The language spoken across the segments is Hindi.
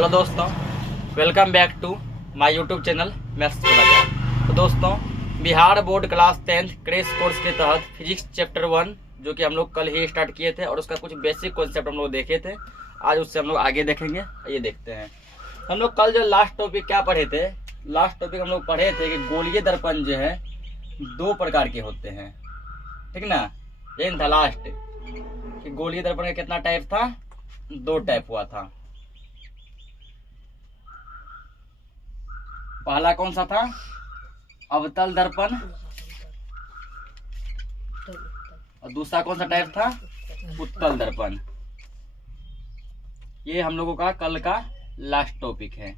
हेलो दोस्तों, welcome back to my YouTube channel maths बड़ा। तो दोस्तों, Bihar board class 10th crash course के तहत फिजिक्स चैप्टर 1 जो कि हम लोग कल ही स्टार्ट किए थे और उसका कुछ बेसिक कॉन्सेप्ट हम लोग देखे थे। आज उससे हम लोग आगे देखेंगे। ये देखते हैं हम लोग कल जो लास्ट टॉपिक क्या पढ़े थे। लास्ट टॉपिक हम लोग पढ़े थे कि गोलीय दर्पण जो है दो प्रकार के होते हैं, ठीक ना। इन था लास्ट कि गोलीय दर्पण का कितना टाइप था, दो टाइप हुआ था। पहला कौन सा था, अवतल दर्पण, और दूसरा कौन सा टाइप था, उत्तल दर्पण। ये हम लोगों का कल का लास्ट टॉपिक है।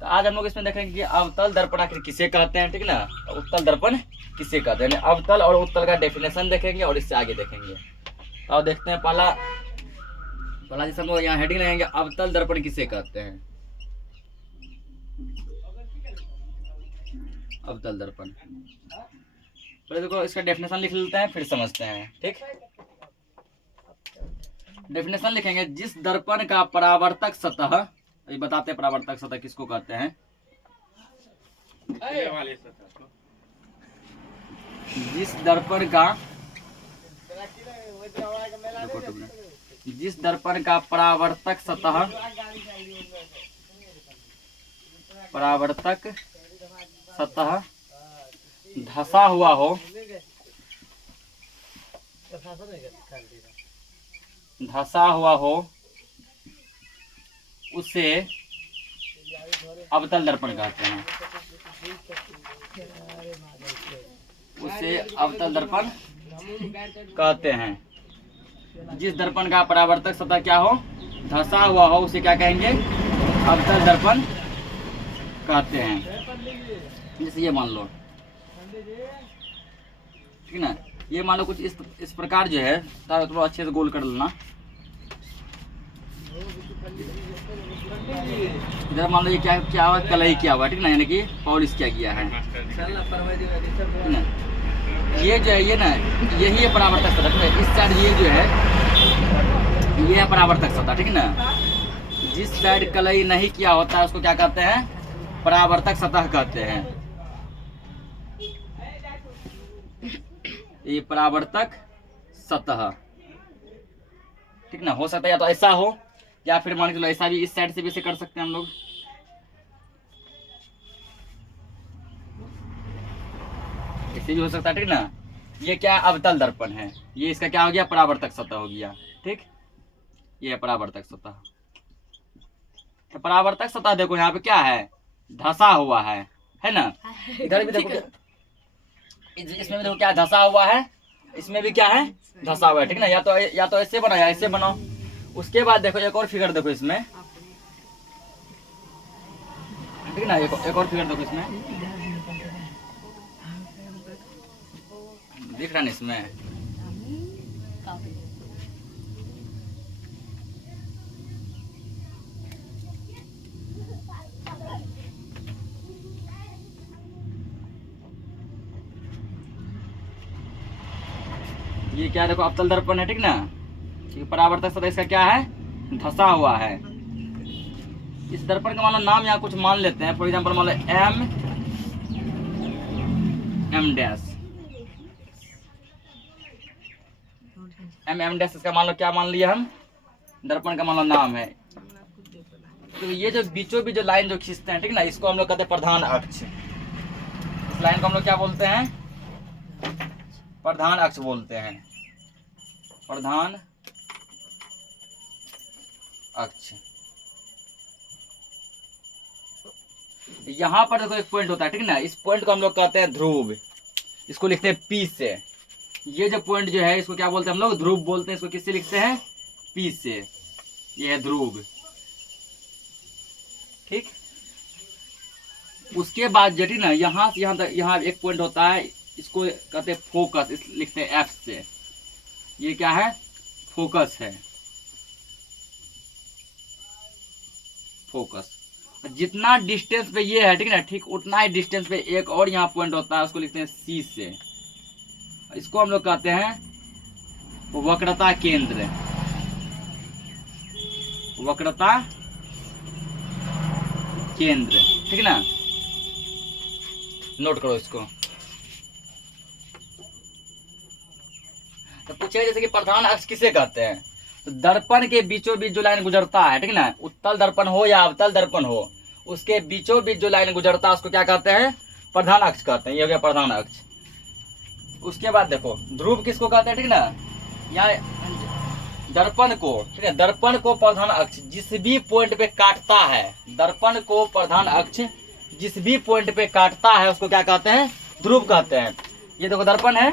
तो आज हम लोग इसमें देखेंगे कि अवतल दर्पण आखिर किसे कहते हैं, ठीक ना, और उत्तल दर्पण किसे कहते हैं। अवतल और उत्तल का डेफिनेशन देखेंगे और इससे आगे देखेंगे। तो अब देखते हैं पहला जैसे हम लोग यहाँ हेडिंग रहेंगे, अवतल दर्पण किसे कहते हैं। अवतल दर्पण पहले देखो इसका डेफिनेशन लिख लेते हैं, फिर समझते हैं, ठीक। डेफिनेशन लिखेंगे, जिस दर्पण का परावर्तक सतह, ये बताते हैं परावर्तक सतह किसको कहते हैं। जिस दर्पण का परावर्तक सतह धंसा हुआ हो उसे अवतल दर्पण कहते हैं। उसे अवतल दर्पण कहते हैं। जिस दर्पण का परावर्तक सतह क्या हो, धंसा हुआ हो, उसे क्या कहेंगे, अवतल दर्पण कहते हैं। जैसे ये मान लो, ठीक ना, ये मान लो कुछ इस प्रकार जो है, थोड़ा अच्छे से गोल कर लेना। इधर मान लो ये क्या हुआ, कलई किया हुआ, ठीक ना, यानी कि पॉलिश किया गया है ना। ये जो है, ये ना, यही है परावर्तक सतह। इस साइड ये जो है, ये है परावर्तक सतह, ठीक ना। जिस साइड कलई नहीं किया होता है उसको क्या कहते हैं, परावर्तक सतह कहते हैं। ये परावर्तक सतह, ठीक ना। हो सकता है या तो ऐसा हो, या फिर मान के चलो ऐसा भी, इस साइड से भी ऐसे कर सकते हैं हम लोग। ऐसे भी हो सकता है, ठीक ना। ये क्या है, अवतल दर्पण है। ये इसका क्या हो गया, परावर्तक सतह हो गया, ठीक। ये है परावर्तक सतह। तो परावर्तक सतह देखो यहाँ पे क्या है, धंसा हुआ है ना। इधर भी देखो, इसमें भी देखो क्या धंसा हुआ है, इसमें भी क्या है, धंसा हुआ है, ठीक ना। या तो ऐसे बनाओ या ऐसे बनाओ। उसके बाद देखो एक और फिगर देखो इसमें, ठीक ना। एक और फिगर देखो इसमें, दिख रहा है इसमें। ये क्या देखो, अवतल दर्पण है, ठीक ना। परावर्तक सतह इसका क्या है, धंसा हुआ है। इस दर्पण का मान लो नाम यहाँ कुछ मान लेते हैं। फॉर एग्जांपल मान लो एम डैश, इसका मान लो क्या मान लिया हम, दर्पण का मान लो नाम है। तो ये जो बीचों बीच जो लाइन जो खींचते हैं, ठीक ना, इसको हम लोग कहते हैं प्रधान अक्ष। इस लाइन को हम लोग क्या बोलते हैं, प्रधान अक्ष बोलते हैं, प्रधान अक्ष। यहाँ पर देखो एक पॉइंट होता है, ठीक ना। इस पॉइंट को हम लोग कहते हैं ध्रुव। इसको लिखते हैं पी से। ये जो पॉइंट जो है इसको क्या बोलते हैं हम लोग, ध्रुव बोलते हैं। इसको किससे लिखते हैं, पी से। ये है ध्रुव, ठीक। उसके बाद जटी ना, यहाँ से यहाँ तक, यहाँ एक पॉइंट होता है, इसको कहते हैं फोकस। इस लिखते हैं एफ से। ये क्या है, फोकस है, फोकस। जितना डिस्टेंस पे ये है, ठीक ना, ठीक उतना ही डिस्टेंस पे एक और यहाँ पॉइंट होता है, उसको लिखते हैं सी से। इसको हम लोग कहते हैं वक्रता केंद्र। वक्रता केंद्र, ठीक ना, नोट करो इसको। तो पूछे जैसे कि प्रधान अक्ष किसे कहते हैं, तो दर्पण के बीचों बीच जो लाइन गुजरता है, ठीक ना, उत्तल दर्पण हो या अवतल दर्पण हो, उसके बीचों बीच जो लाइन गुजरता है उसको क्या कहते हैं, प्रधान अक्ष कहते हैं। ये हो गया प्रधान अक्ष। उसके बाद देखो ध्रुव किसको कहते हैं, ठीक ना, यहाँ दर्पण को, ठीक है, दर्पण को प्रधान अक्ष जिस भी पॉइंट पे काटता है, दर्पण को प्रधान अक्ष जिस भी पॉइंट पे काटता है उसको क्या कहते हैं, ध्रुव कहते हैं। ये देखो दर्पण है,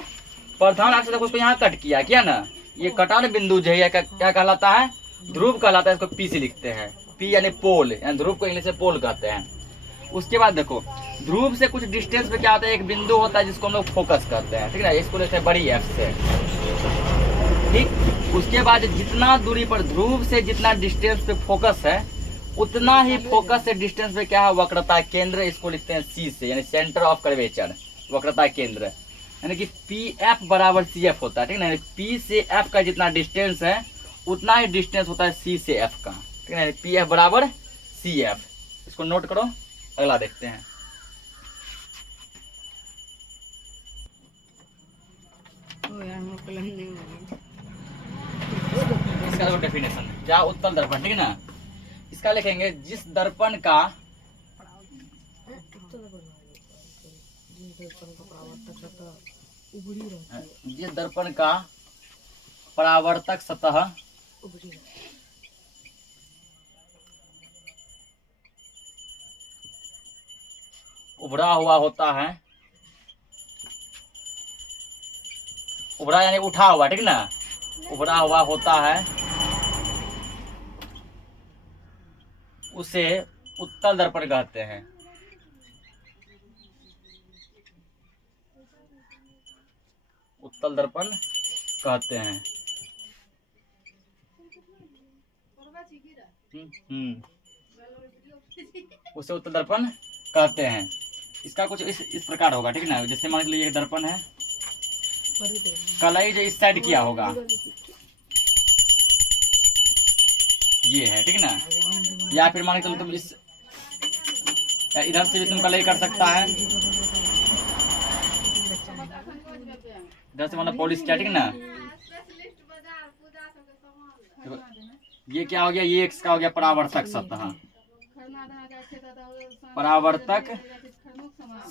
प्रधान अक्ष देखो उसको यहाँ कट किया ना, ये कटान बिंदु जो है क्या कहलाता है, ध्रुव कहलाता है। इसको पी से लिखते हैं, पी यानी पोल, यानी ध्रुव को इंग्लिश में पोल कहते हैं। उसके बाद देखो ध्रुव से कुछ डिस्टेंस पे क्या होता है, एक बिंदु होता है जिसको हम लोग फोकस करते हैं, ठीक है, इसको लेते हैं बड़ी एफ से, ठीक। उसके बाद जितना दूरी पर ध्रुव से जितना डिस्टेंस पे फोकस है उतना ही फोकस से डिस्टेंस पे क्या है, वक्रता केंद्र, इसको लिखते हैं सी से, यानी सेंटर ऑफ कर्वेचर, वक्रता केंद्र, यानी कि पी एफ बराबर सी एफ होता है, ठीक है, पी से एफ का जितना डिस्टेंस है उतना ही डिस्टेंस होता है सी से एफ का, ठीक है, पी एफ बराबर सी एफ। इसको नोट करो, अगला देखते हैं। इसका डेफिनेशन क्या, उत्तल दर्पण, ठीक है ना, इसका लिखेंगे जिस दर्पण का परावर्तक सतह उभरा हुआ होता है, उभरा यानी उठा हुआ, ठीक ना, उभरा हुआ होता है, उसे उत्तल दर्पण कहते हैं। उत्तल दर्पण कहते हैं। उसे उत्तल दर्पण कहते हैं। इसका कुछ इस प्रकार होगा, ठीक ना, जैसे मान लीजिए दर्पण है, कलाई जो इस साइड किया होगा ये है, ठीक ना, या फिर मान के चलो तुम इस इधर से भी तुम कलाई कर सकता है, इधर से मतलब पॉलिश किया, ठीक ना। ये क्या हो गया, ये एक्स का हो गया परावर्तक सतह, परावर्तक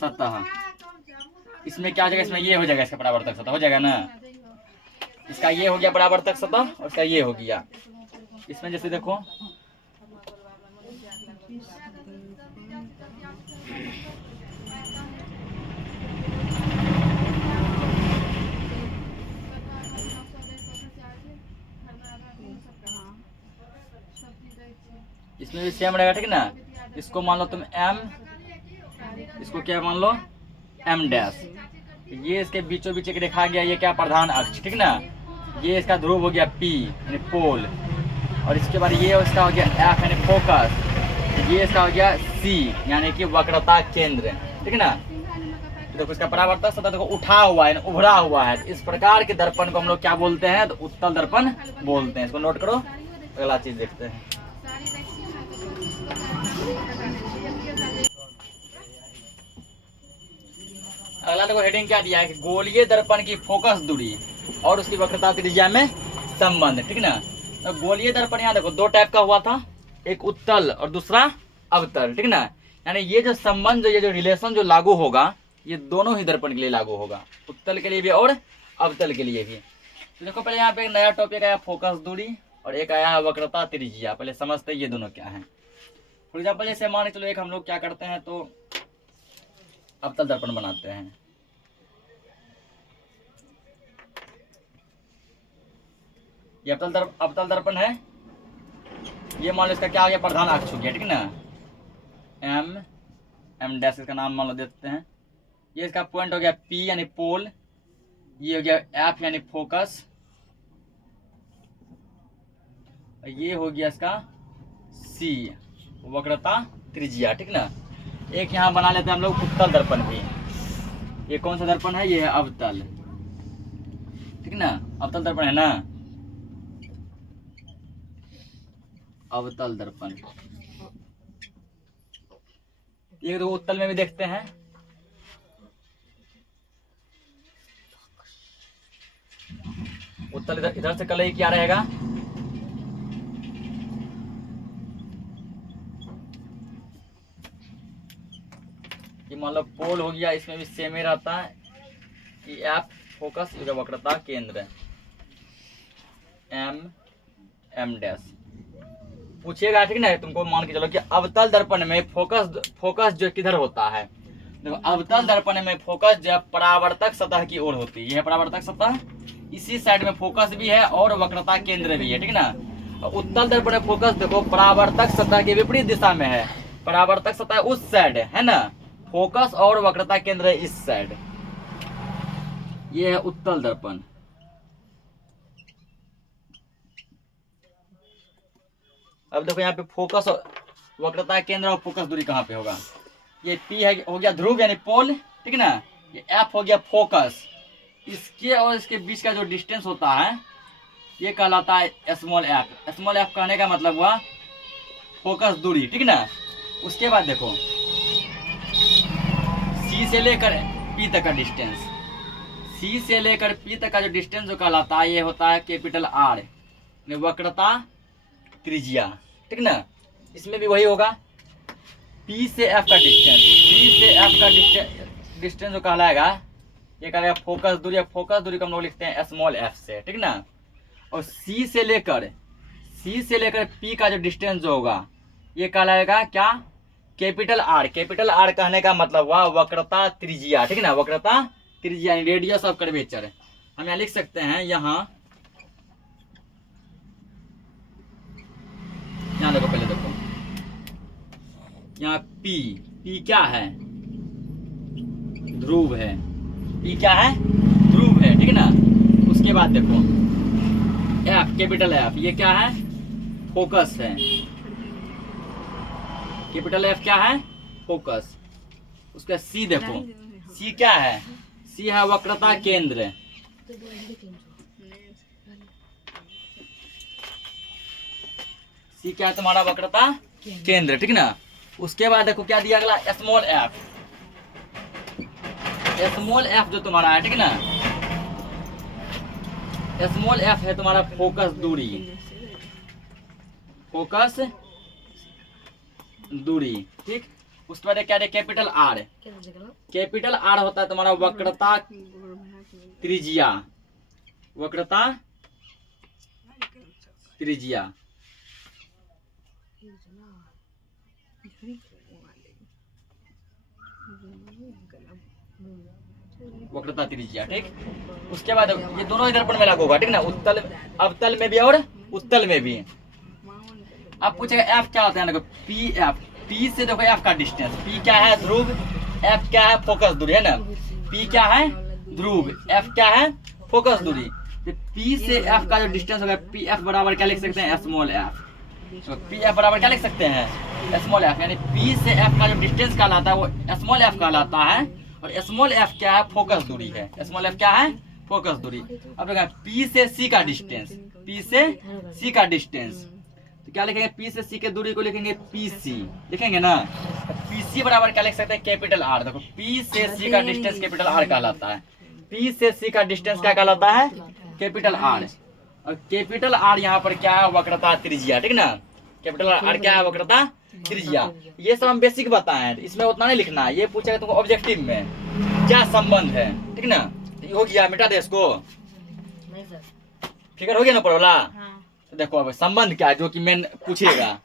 सतह। इसमें क्या हो जाएगा, इसमें ये हो जाएगा, इसका परावर्तक सतह हो जाएगा ना, इसका ये हो गया परावर्तक सतह और इसका ये हो गया। इसमें जैसे देखो इसमें भी सेम रहेगा, ठीक ना। इसको मान लो तुम एम, इसको क्या मान लो एम डैश, ये इसके बीचों बीच एक रेखा गया, ये क्या प्रधान अक्ष, ठीक ना, ये इसका ध्रुव हो गया पी यानी पोल, और इसके बाद ये इसका हो गया एफ यानी फोकस, ये इसका हो गया सी यानी कि वक्रता केंद्र, ठीक है ना। देखो इसका परावर्तक सतह देखो उठा हुआ है, उभरा हुआ है, इस प्रकार के दर्पण को हम लोग क्या बोलते हैं, तो उत्तल दर्पण बोलते हैं। इसको नोट करो, अगला चीज देखते हैं। अगला देखो हेडिंग क्या दिया है कि गोलीय दर्पण की फोकस दूरी और उसकी वक्रता त्रिज्या में संबंध, ठीक ना। तो गोलीय दर्पण यहाँ देखो दो टाइप का हुआ था, एक उत्तल और दूसरा अवतल, ठीक ना। यानी ये जो संबंध, ये जो रिलेशन जो लागू होगा, ये दोनों ही दर्पण के लिए लागू होगा, उत्तल के लिए भी और अवतल के लिए भी। तो देखो पहले यहाँ पे एक नया टॉपिक आया फोकस दूरी और एक आया है वक्रता त्रिज्या। पहले समझते हैं ये दोनों क्या है। फॉर एग्जाम्पल जैसे मान चलो एक हम लोग क्या करते हैं, तो अवतल दर्पण बनाते हैं। ये अवतल दर्पण है, ये मान लो इसका क्या हो गया, प्रधान अक्ष हो गया, ठीक ना, एम डैश इसका नाम मान लो देते हैं। ये इसका पॉइंट हो गया पी यानी पोल, ये हो गया एफ यानी फोकस, ये हो गया इसका सी वक्रता त्रिज्या, ठीक ना। एक यहाँ बना लेते हैं हम लोग उत्तल दर्पण भी। ये कौन सा दर्पण है, ये है अवतल, ठीक ना, अवतल दर्पण है ना, अवतल दर्पण। ये तो उत्तल में भी देखते हैं। उत्तल इधर इधर से कलई क्या रहेगा, ये मान लो पोल हो गया, इसमें भी सेम ही रहता है कि एफ फोकस वक्रता केंद्र एम एम डैश पूछिएगा, ठीक ना। तुमको मान के चलो कि अवतल दर्पण में फोकस जो किधर होता है, देखो अवतल दर्पण में फोकस जो परावर्तक सतह की ओर होती है, यह परावर्तक सतह, इसी साइड में फोकस भी है और वक्रता केंद्र भी है, ठीक ना। उत्तल दर्पण में फोकस देखो परावर्तक सतह के विपरीत दिशा में है, परावर्तक सतह उस साइड है ना, फोकस और वक्रता केंद्र इस साइड, ये है उत्तल दर्पण। अब देखो यहाँ पे फोकस और वक्रता केंद्र और फोकस दूरी कहाँ पे होगा, ये पी है हो गया ध्रुव यानी पोल, ठीक ना। ये एफ हो गया फोकस, इसके और इसके बीच का जो डिस्टेंस होता है ये कहलाता है स्मॉल एफ। स्मॉल एफ कहने का मतलब हुआ फोकस दूरी, ठीक ना। उसके बाद देखो सी से लेकर पी तक का डिस्टेंस, सी से लेकर पी तक का जो डिस्टेंस जो कहलाता है ये होता है कैपिटल आर, वक्रता त्रिज्या, ठीक ना। इसमें भी वही होगा, पी से एफ का डिस्टेंस, पी से एफ का डिस्टेंस जो कहलाएगा ये कहलाएगा फोकस दूरी। फोकस दूरी को हम लोग लिखते हैं स्मॉल एफ से, ठीक ना। और सी से लेकर पी का जो डिस्टेंस जो होगा ये कहलाएगा क्या, कैपिटल आर। कैपिटल आर कहने का मतलब हुआ वक्रता त्रिज्या, ठीक ना, वक्रता त्रिज्या रेडियस ऑफ कर्वेचर। हम यहाँ लिख सकते हैं, यहाँ देखो, पहले देखो यहाँ पी क्या है, ध्रुव है, पी क्या है, ध्रुव है, ठीक ना। उसके बाद देखो एफ कैपिटल एफ, ये क्या है, फोकस है, कैपिटल एफ क्या है, फोकस। उसका सी देखो, सी क्या है, सी है वक्रता केंद्र, सी क्या है तुम्हारा, वक्रता केंद्र, ठीक ना। उसके बाद देखो क्या दिया अगला, स्मॉल एफ। स्मॉल एफ जो तुम्हारा है, ठीक ना, स्मॉल एफ है तुम्हारा फोकस दूरी, फोकस दूरी, ठीक। उसके बाद क्या है कैपिटल आर। कैपिटल आर होता है तुम्हारा वक्रता त्रिज्या, वक्रता त्रिज्या, वक्रता त्रिज्या, ठीक। उसके बाद ये दोनों दर्पण में लागू होगा, ठीक ना, उत्तल अवतल में भी और उत्तल में भी। अब पूछेगा एफ क्या होता है, देखो पी एफ, पी से देखो एफ का डिस्टेंस, पी क्या है ध्रुव, एफ क्या है फोकस दूरी, है ना। पी क्या है ध्रुव, एफ क्या है फोकस दूरी। पी से एफ का जो डिस्टेंस होगा, पी एफ बराबर क्या लिख सकते हैं, स्मॉल एफ। तो पी एफ बराबर क्या लिख सकते हैं, स्मॉल एफ, यानी पी से एफ का जो डिस्टेंस कहलाता है वो स्मॉल एफ कहलाता है। और स्मॉल एफ क्या है, फोकस दूरी है, स्मॉल एफ क्या है, फोकस दूरी। अब देखा पी से सी का डिस्टेंस, पी से सी का डिस्टेंस, तो क्या लिखेंगे, पी से सी के दूरी को लिखेंगे पी सी, लिखेंगे ना। पी सी बराबर क्या लिख सकते हैं, कैपिटल आर। देखो पी से सी का डिस्टेंस कैपिटल आर कहलाता है, पी से सी का डिस्टेंस क्या कहलाता है, कैपिटल आर। और कैपिटल आर यहाँ पर क्या है, वक्रता त्रिज्या, ठीक ना। कैपिटल आर क्या है, वक्रता त्रिज्या। ये सब हम बेसिक बताए हैं, इसमें उतना नहीं लिखना है। ये पूछेगा तुमको ऑब्जेक्टिव में क्या संबंध है, ठीक ना। हो गया, मिटा दे इसको, फिगर हो गया ना पढ़ोला। तो देखो अब संबंध क्या है जो कि मेन पूछेगा।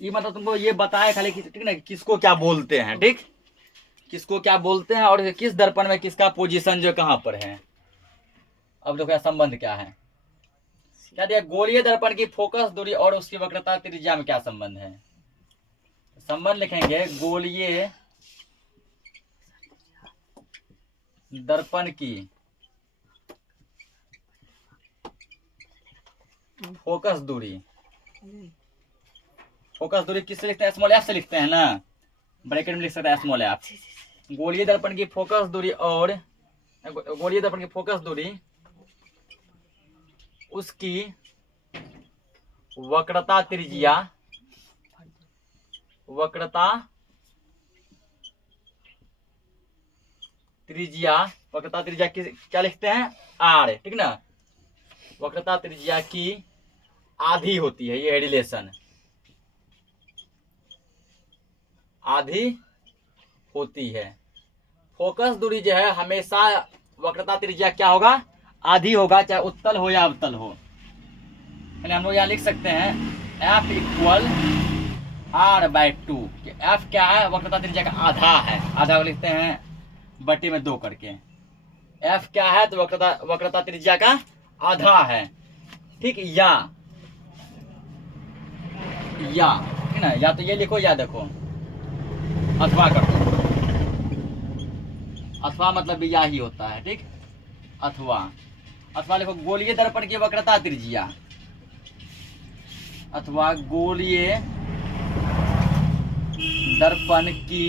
ये मतलब तुमको ये बताया खाली, ठीक ना, किसको क्या बोलते हैं, ठीक, किसको क्या बोलते हैं और किस दर्पण में किसका पोजीशन जो कहाँ पर है। अब देखो संबंध क्या है, क्या दिया, गोलीय दर्पण की फोकस दूरी और उसकी वक्रता त्रिज्या में क्या संबंध है। संबंध लिखेंगे, गोलीय दर्पण की फोकस दूरी, फोकस दूरी किससे लिखते हैं, स्मॉल एफ से लिखते हैं ना, ब्रैकेट में लिख सकते हैं स्मॉल एफ। गोलीय दर्पण की फोकस दूरी और गोलीय दर्पण की फोकस दूरी उसकी वक्रता त्रिज्या, वक्रता त्रिज्या, वक्रता त्रिज्या की क्या लिखते हैं, आर, ठीक ना। वक्रता त्रिज्या की आधी होती है, ये रिलेशन आधी होती है। फोकस दूरी जो है हमेशा वक्रता त्रिज्या क्या होगा, आधी होगा, चाहे उत्तल हो या अवतल हो। यानी हम लोग यहाँ लिख सकते हैं F इक्वल R/2। F क्या है, वक्रता त्रिज्या का आधा है, आधा को लिखते हैं बटे में 2 करके। F क्या है, तो वक्रता त्रिज्या का आधा है, ठीक। या ठीक ना, या तो ये लिखो या देखो अथवा कर दो, अथवा मतलब या ही होता है, ठीक। अथवा लिखो गोलीय दर्पण की वक्रता त्रिज्या, अथवा गोलीय दर्पण की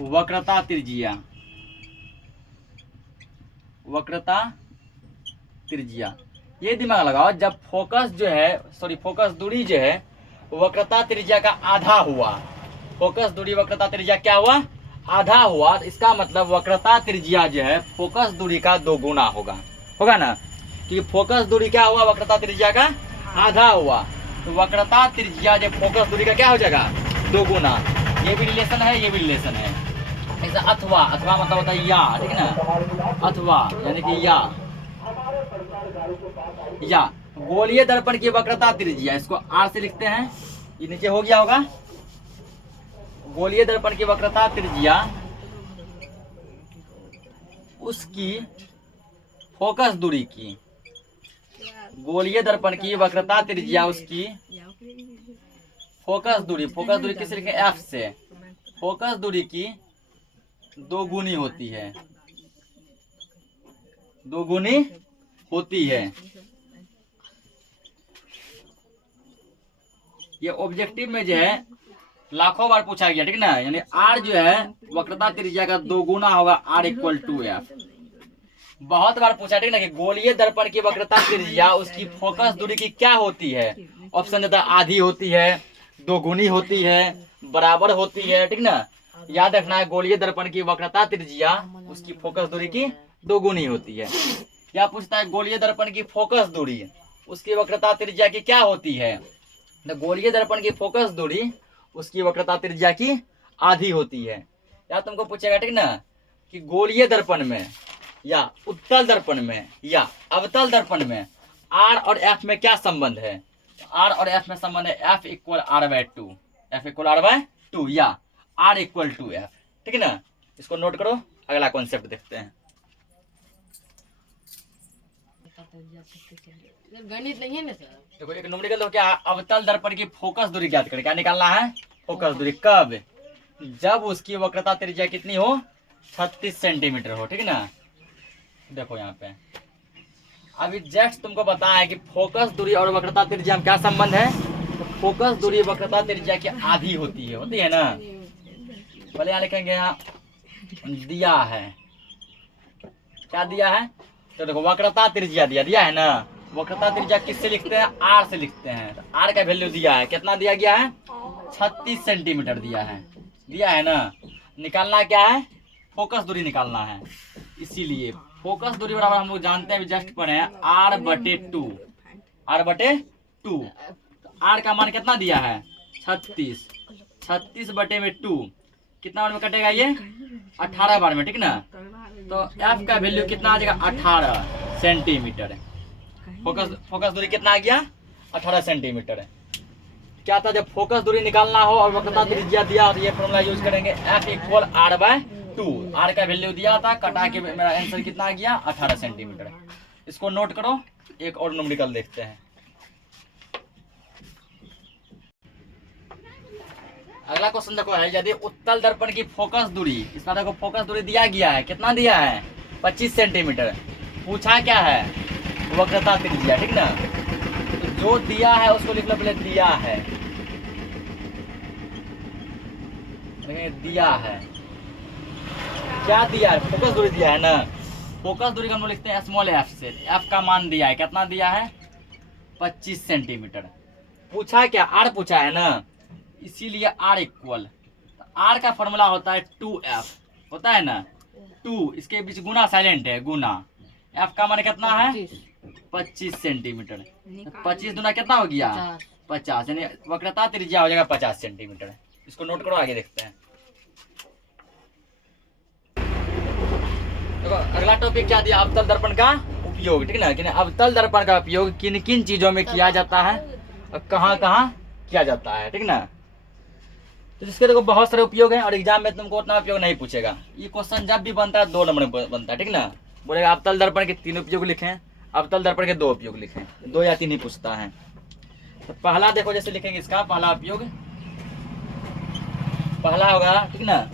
वक्रता त्रिज्या, वक्रता त्रिज्या। ये दिमाग लगाओ, जब फोकस जो है, सॉरी फोकस दूरी जो है वक्रता त्रिज्या का आधा हुआ, फोकस दूरी वक्रता त्रिज्या क्या हुआ, आधा हुआ, तो इसका मतलब वक्रता त्रिज्या जो है फोकस दूरी का 2 गुना होगा ना। क्योंकि फोकस दूरी क्या हुआ, वक्रता त्रिज्या का आधा हुआ, तो वक्रता त्रिज्या जो फोकस दूरी का क्या हो जाएगा, 2 गुना। ये भी रिलेशन है, ये भी रिलेशन है। ऐसा अथवा मतलब होता है या, ठीक ना, अथवा यानी कि या गोलीय दर्पण की वक्रता त्रिज्या, इसको आर से लिखते हैं, ये नीचे हो गया होगा। गोलीय दर्पण की वक्रता त्रिज्या उसकी फोकस दूरी की, गोलीय दर्पण की वक्रता त्रिज्या उसकी फोकस दूरी किससे लिखें, एफ से, फोकस दूरी की 2 गुनी होती है, 2 गुनी होती है। ये ऑब्जेक्टिव में जो है लाखों बार पूछा गया, ठीक ना। यानी आर जो है वक्रता त्रिज्या का 2 गुना होगा, आर इक्वल टू एफ। बहुत बार पूछा, ठीक ना, कि गोलीय दर्पण की वक्रता त्रिज्या उसकी फोकस दूरी की क्या होती है। ऑप्शन देता है आधी होती है, 2 गुनी होती है, बराबर होती है, ठीक ना। याद रखना है, गोलीय दर्पण की वक्रता त्रिज्या उसकी फोकस दूरी की 2 गुनी होती है। या पूछता है गोलीय दर्पण की फोकस दूरी उसकी वक्रता त्रिज्या की क्या होती है, तो गोलीय दर्पण की फोकस दूरी उसकी वक्रता त्रिज्या की आधी होती है। या तुमको पूछेगा, ठीक ना, कि गोलीय दर्पण में या उत्तल दर्पण में या अवतल दर्पण में आर और एफ में क्या संबंध है। आर और एफ में संबंध है F equal R/2, F equal R/2 या आर इक्वल टू एफ, ठीक है ना। इसको नोट करो, अगला कॉन्सेप्ट देखते हैं। गणित नहीं है ना सर। देखो एक न्यूमेरिकल, तो क्या अवतल दर्पण की फोकस दूरी ज्ञात करें, क्या निकालना है, फोकस दूरी। कब, जब उसकी वक्रता त्रिज्या कितनी हो, 36 सेंटीमीटर हो, ठीक है ना। देखो यहाँ पे अभी जस्ट तुमको बताया है कि फोकस दूरी और वक्रता त्रिज्या में क्या संबंध है। तो फोकस दूरी वक्रता त्रिज्या की आधी होती है ना। पहले यहाँ लिखेंगे, यहाँ दिया है, क्या दिया है, तो देखो वक्रता त्रिज्या दिया है ना। वक्रता त्रिज्या किससे लिखते हैं, आर से लिखते हैं। तो आर का वैल्यू दिया है, कितना दिया गया है, 36 सेंटीमीटर दिया है ना। निकालना क्या है, फोकस दूरी निकालना है। इसीलिए फोकस दूरी बराबर हम लोग जानते हैं, जस्ट पढ़े हैं, R/2, R/2। आर का मान कितना दिया है, 36 बटे में 2, कितना बार में कटेगा ये, 18 बार में, ठीक ना। तो एफ का वैल्यू कितना आ जाएगा, 18 सेंटीमीटर। फोकस दूरी कितना आ गया, 18 सेंटीमीटर। क्या था, जब फोकस दूरी निकालना हो और वक्रता त्रिज्या दिया हो तो ये फॉर्मूला यूज करेंगे, एफ इक्वल R/2। आर का वैल्यू दिया था, कटा के मेरा आंसर कितना आ गया, 18 सेंटीमीटर। इसको नोट करो। एक और न्यूमेरिकल देखते हैं। अगला क्वेश्चन देखो है, यदि उत्तल दर्पण की फोकस दूरी, इसमें देखो फोकस दूरी दिया गया है, कितना दिया है, 25 सेंटीमीटर। पूछा क्या है, वक्रता त्रिज्या, ठीक ना। तो जो दिया है उसको लिख लो पहले, दिया है, दिया है, क्या दिया है, फोकस दूरी दिया है ना। फोकस दूरी का हम लोग लिखते हैं स्मॉल एफ से। एफ का मान दिया है, कितना दिया है, 25 सेंटीमीटर। पूछा क्या, आर पूछा है ना, इसीलिए आर इक्वल, आर का फॉर्मूला होता है 2f, होता है ना 2, इसके बीच गुना साइलेंट है, गुना f का मान कितना है 25 सेंटीमीटर। 25 दूना कितना हो गया 50, यानी वक्रता त्रिज्या हो जाएगा 50 सेंटीमीटर। इसको नोट करो, आगे देखते हैं। देखो अगला टॉपिक क्या दिया, अवतल दर्पण का उपयोग, ठीक ना, कि अवतल दर्पण का उपयोग किन किन चीजों में किया जाता है और कहाँ कहाँ किया जाता है, ठीक ना। तो जिसके देखो बहुत सारे उपयोग हैं और एग्जाम में तुमको उतना उपयोग नहीं पूछेगा। ये क्वेश्चन जब भी बनता है 2 नंबर में बनता है, ठीक ना। बोलेगा अवतल दर्पण के 3 उपयोग लिखें, अवतल दर्पण के 2 उपयोग लिखें, 2 या 3 ही पूछता है। तो पहला देखो जैसे लिखेंगे, इसका पहला उपयोग, पहला होगा, ठीक ना,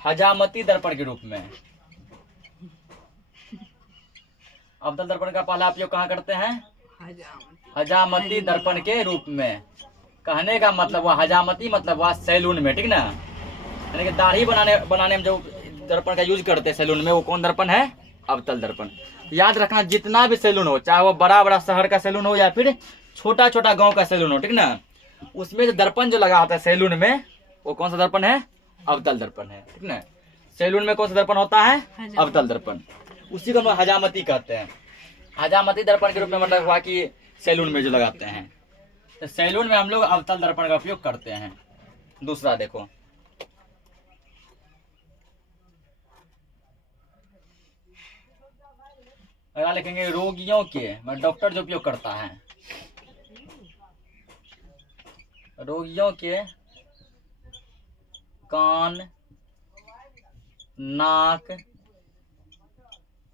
हजामती दर्पण के रूप में। अवतल दर्पण का पहला उपयोग कहाँ करते हैं, हजामती दर्पण के रूप में। कहने का मतलब वह हजामती मतलब वह सैलून में, ठीक ना, यानी कि दाढ़ी बनाने में जो दर्पण का यूज करते हैं सैलून में, वो कौन दर्पण है, अवतल दर्पण। याद रखना जितना भी सैलून हो, चाहे वो बड़ा बड़ा शहर का सैलून हो या फिर छोटा छोटा गांव का सैलून हो, ठीक ना, उसमें जो दर्पण जो लगा होता है सैलून में, वो कौन सा दर्पण है, अवतल दर्पण है, ठीक ना। सैलून में कौन सा दर्पण होता है, अवतल दर्पण, उसी को हम लोग हजामती कहते हैं। हजामती दर्पण के रूप में मतलब हुआ कि सैलून में जो लगाते हैं, तो सैलून में हम लोग अवतल दर्पण का उपयोग करते हैं। दूसरा देखो, अगला लिखेंगे रोगियों के, मतलब डॉक्टर जो उपयोग करता है, रोगियों के कान, नाक,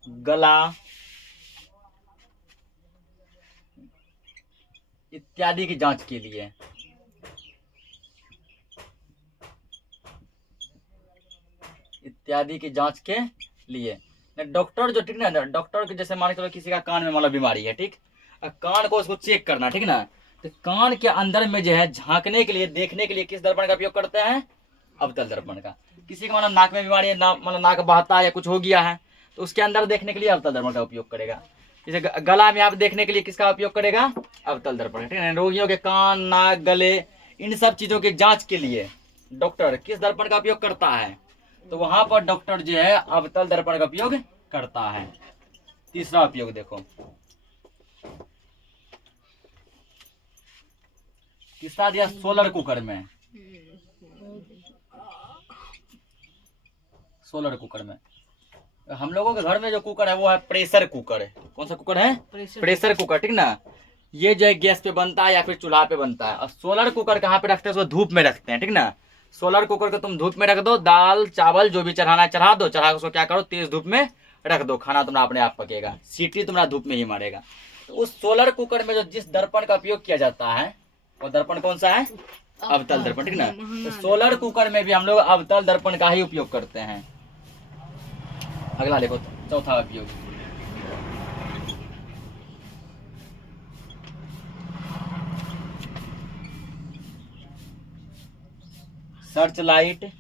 गला इत्यादि की जांच के लिए, इत्यादि की जांच के लिए डॉक्टर जो, ठीक ना, डॉक्टर के जैसे मान के चलो किसी का कान में मतलब बीमारी है, ठीक, कान को उसको चेक करना, ठीक ना, तो कान के अंदर में जो है झांकने के लिए, देखने के लिए किस दर्पण का उपयोग करते हैं, अवतल दर्पण का। किसी का मतलब नाक में बीमारी है, मतलब नाक बहता है या कुछ हो गया है, तो उसके अंदर देखने के लिए अवतल दर्पण का उपयोग करेगा। जैसे गला में आप देखने के लिए किसका उपयोग करेगा, अवतल दर्पण, ठीक है। रोगियों के कान, नाक, गले, इन सब चीजों की जांच के लिए डॉक्टर किस दर्पण का उपयोग करता है, तो वहां पर डॉक्टर जो है अवतल दर्पण का उपयोग करता है। तीसरा उपयोग देखो, तीसरा दिया सोलर कुकर में, सोलर कुकर में हम लोगों के घर में जो कुकर है वो है प्रेशर कुकर है। कौन सा कुकर है, प्रेशर कुकर, ठीक ना। ये जो है गैस पे बनता है या फिर चूल्हा पे बनता है। और सोलर कुकर कहाँ पे रखते हैं, उसको धूप में रखते हैं, ठीक ना। सोलर कुकर को तुम धूप में रख दो, दाल चावल जो भी चढ़ाना है चढ़ा दो, चढ़ा उसको क्या करो तेज धूप में रख दो, खाना तुम्हारा अपने आप पकेगा, सीटी तुम्हारा धूप में ही मारेगा। तो उस सोलर कुकर में जो जिस दर्पण का उपयोग किया जाता है वो दर्पण कौन सा है, अवतल दर्पण, ठीक ना। तो सोलर कुकर में भी हम लोग अवतल दर्पण का ही उपयोग करते हैं। अगला देखो, चौथा उपयोग, सर्च लाइट,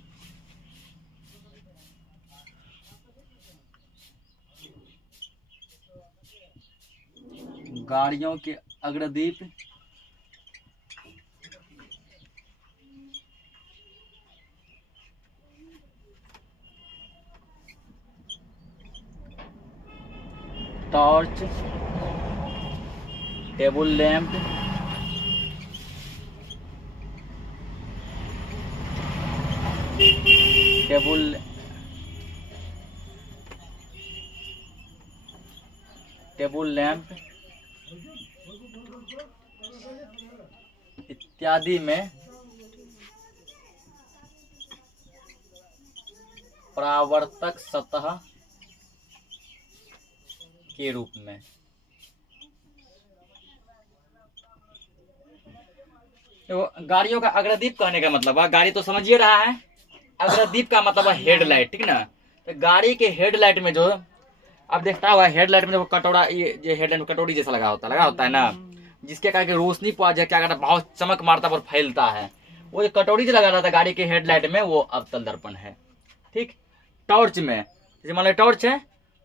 गाड़ियों के अग्रदीप, torch, table lamp, table lamp इत्यादि में परावर्तक सतह के रूप में। तो गाड़ियों का अग्रदीप कहने का मतलब है, गाड़ी तो समझिए रहा है, अग्रदीप का मतलब है हेडलाइट, ठीक ना। तो गाड़ी के हेडलाइट में जो अब देखता हुआ हेडलाइट में जो कटोरा, ये जो हेडलाइट में कटोरी जैसा लगा होता है ना, जिसके कारण रोशनी पा जाए, क्या करता है, बहुत चमक मारता और फैलता है, वो जो कटोरी जो लगा रहता है गाड़ी के हेडलाइट में, वो अवतल दर्पण है, ठीक। टॉर्च में जैसे मान लो टॉर्च है,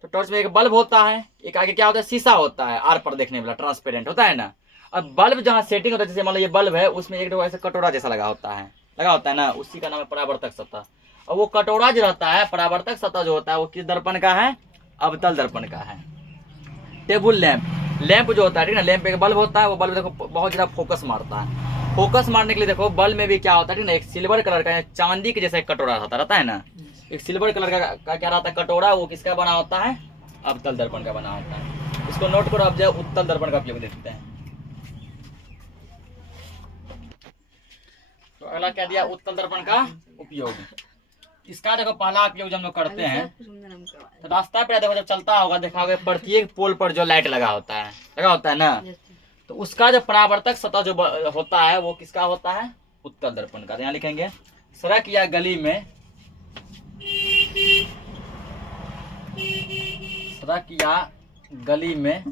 तो टॉर्च में एक बल्ब होता है, एक आगे क्या होता है, शीशा होता है, आर पर देखने वाला ट्रांसपेरेंट होता है ना, अब बल्ब जहाँ सेटिंग होता है, जैसे मान लो ये बल्ब है, उसमें एक ऐसे कटोरा जैसा लगा होता है ना, उसी का नाम है परावर्तक सतह। और वो कटोरा जो रहता है, परावर्तक सतह जो होता है, वो किस दर्पण का है? अवतल दर्पण का है। टेबल लैंप जो होता है, ठीक ना, लैंप एक बल्ब होता है, वो बल्ब देखो बहुत ज़्यादा फोकस मारता है। फोकस मारने के लिए देखो बल्ब में भी क्या होता है, ठीक ना, एक सिल्वर कलर का चांदी के जैसा एक कटोरा रहता है ना, एक सिल्वर कलर का क्या रहता है कटोरा, वो किसका बना होता है? अवतल दर्पण का बना होता है। इसको नोट करो। अब जो उत्तल दर्पण का उपयोग देखते हैं। तो अगला क्या दिया? उत्तल दर्पण का उपयोग। इसका देखो पहला उपयोग जब हम लोग करते हैं तो रास्ता पे देखो जब चलता होगा, देखा होगा प्रत्येक पोल पर जो लाइट लगा होता है ना, तो उसका जो परावर्तक सतह जो होता है वो किसका होता है? उत्तल दर्पण का। यहाँ लिखेंगे सड़क या गली में, सड़क या गली में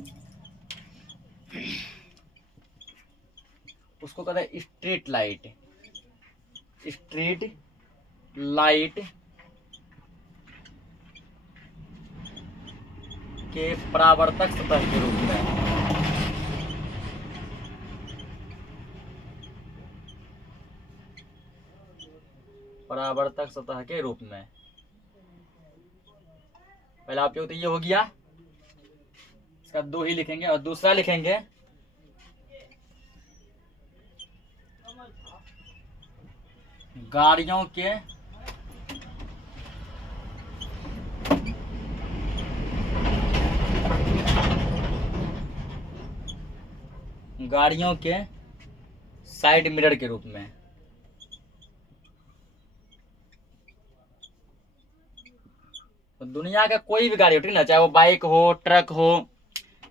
उसको कहते हैं स्ट्रीट लाइट। स्ट्रीट लाइट के परावर्तक सतह के रूप में, परावर्तक सतह के रूप में पहला उपयोग तो ये हो गया। इसका दो ही लिखेंगे। और दूसरा लिखेंगे गाड़ियों के साइड मिरर के रूप में। तो दुनिया का कोई भी गाड़ी हो, ठीक ना, चाहे वो बाइक हो, ट्रक हो,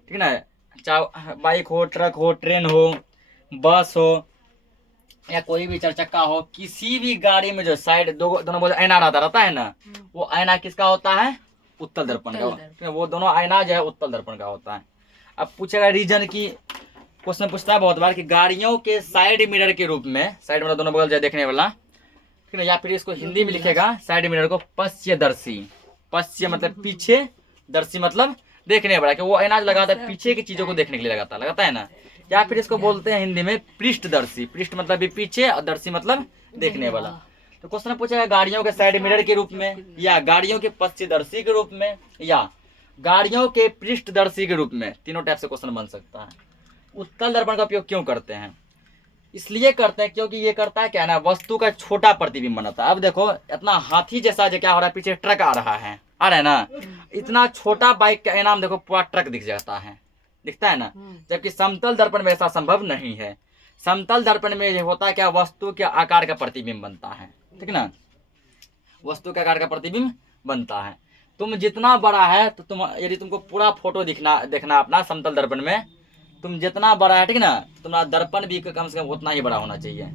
ठीक ना, चाहे बाइक हो, ट्रक हो, ट्रेन हो, बस हो, या कोई भी चार चक्का हो, किसी भी गाड़ी में जो साइड दोनों बोल आईना रहता है ना, वो आईना किसका होता है? उत्तल दर्पण का। वो दोनों आईना जो है उत्तल दर्पण का होता है। अब पूछेगा रीजन की, क्वेश्चन पूछता है बहुत बार कि गाड़ियों के साइड मिरर के रूप में, साइड मिरर दोनों बगल जाए देखने वाला, ठीक है, या फिर इसको हिंदी में लिखेगा साइड मिरर को पश्चदर्शी। पश्च मतलब पीछे, दर्शी मतलब देखने वाला, कि वो आईना लगाता है पीछे की चीजों को देखने के लिए लगाता है ना। या फिर इसको बोलते हैं हिंदी में पृष्ठदर्शी। पृष्ठ मतलब भी पीछे और दर्शी मतलब देखने वाला। तो क्वेश्चन पूछेगा गाड़ियों के साइड मिरर के रूप में, या गाड़ियों के पश्चदर्शी के रूप में, या गाड़ियों के पृष्ठदर्शी के रूप में। तीनों टाइप से क्वेश्चन बन सकता है। उत्तल दर्पण का उपयोग क्यों करते हैं? इसलिए करते हैं क्योंकि ये करता है क्या ना, वस्तु का छोटा प्रतिबिंब बनाता है। अब देखो इतना हाथी जैसा जो क्या हो रहा है, पीछे ट्रक आ रहा है ना, इतना छोटा बाइक का इनाम देखो पूरा ट्रक दिख जाता है, दिखता है ना। जबकि समतल दर्पण में ऐसा संभव नहीं है। समतल दर्पण में होता है क्या, वस्तु के आकार का प्रतिबिंब बनता है, ठीक ना, वस्तु के आकार का प्रतिबिंब बनता है। तुम जितना बड़ा है तो तुम, यदि तुमको पूरा फोटो देखना अपना समतल दर्पण में, तुम जितना बड़ा है, ठीक ना, तुम्हारा दर्पण भी कम से कम उतना ही बड़ा होना चाहिए।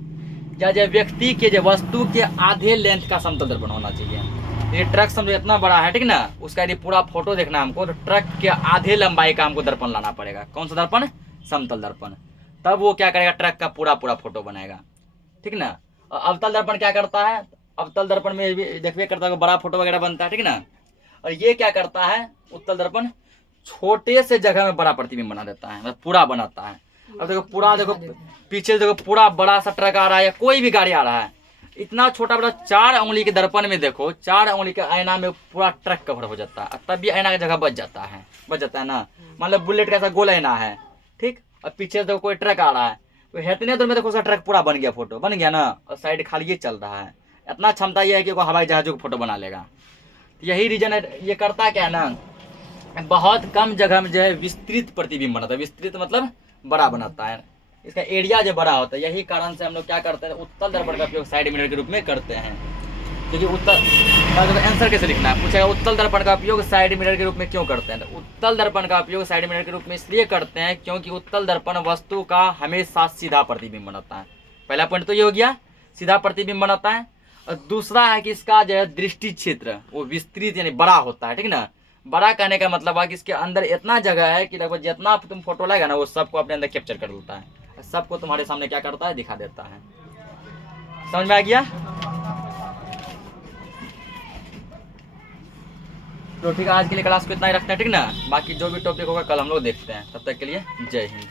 क्या जो व्यक्ति के जो वस्तु के आधे लेंथ का समतल दर्पण होना चाहिए। ये ट्रक समझो इतना बड़ा है, ठीक ना, उसका यदि पूरा फोटो देखना हमको, तो ट्रक के आधे लंबाई का हमको दर्पण लाना पड़ेगा। कौन सा दर्पण? समतल दर्पण। तब वो क्या करेगा, ट्रक का पूरा फोटो बनाएगा, ठीक ना। और अवतल दर्पण क्या करता है? अवतल दर्पण में भी देखिए करता है, बड़ा फोटो वगैरह बनता है, ठीक ना। और ये क्या करता है, उत्तल दर्पण छोटे से जगह में बड़ा प्रतिबिंब बना देता है, मतलब पूरा बनाता है। अब देखो पूरा, देखो पीछे देखो पूरा बड़ा सा ट्रक आ रहा है या कोई भी गाड़ी आ रहा है, इतना छोटा बड़ा 4 उंगली के दर्पण में देखो, 4 उंगली के आईना में पूरा ट्रक कवर हो जाता है। तब भी आईना की जगह बच जाता है ना। मतलब बुलेट का ऐसा गोल आईना है, ठीक, और पीछे देखो कोई ट्रक आ रहा है, तो इतने दूर में देखो उसका ट्रक पूरा बन गया, फोटो बन गया ना, और साइड खाली चल रहा है। इतना क्षमता ये है कि वो हवाई जहाजों को फोटो बना लेगा। यही रीजन है, ये करता क्या है ना, बहुत कम जगह में जो है विस्तृत प्रतिबिंब बनाता है। विस्तृत मतलब बड़ा बनाता है, इसका एरिया जो बड़ा होता है। यही कारण से हम लोग क्या करते हैं, उत्तल दर्पण का उपयोग साइड मिरर के रूप में करते हैं। क्योंकि उत्तल आंसर कैसे लिखना है पूछेगा, उत्तल दर्पण का उपयोग साइड मिरर के रूप में क्यों करते हैं? तो उत्तल दर्पण का उपयोग साइड मिरर के रूप में इसलिए करते हैं क्योंकि उत्तल दर्पण वस्तु का हमेशा सीधा प्रतिबिंब बनाता है। पहला पॉइंट तो ये हो गया, सीधा प्रतिबिंब बनाता है। और दूसरा है कि इसका जो है दृष्टि क्षेत्र वो विस्तृत यानी बड़ा होता है, ठीक ना। बड़ा कहने का मतलब है कि इसके अंदर इतना जगह है कि लगभग जितना तुम फोटो लगेगा ना, वो सबको अपने अंदर कैप्चर कर लेता है, सबको तुम्हारे सामने क्या करता है, दिखा देता है। समझ में आ गया? तो ठीक है, आज के लिए क्लास को इतना ही रखते हैं, ठीक ना। बाकी जो भी टॉपिक होगा कल हम लोग देखते हैं। तब तक के लिए जय हिंद।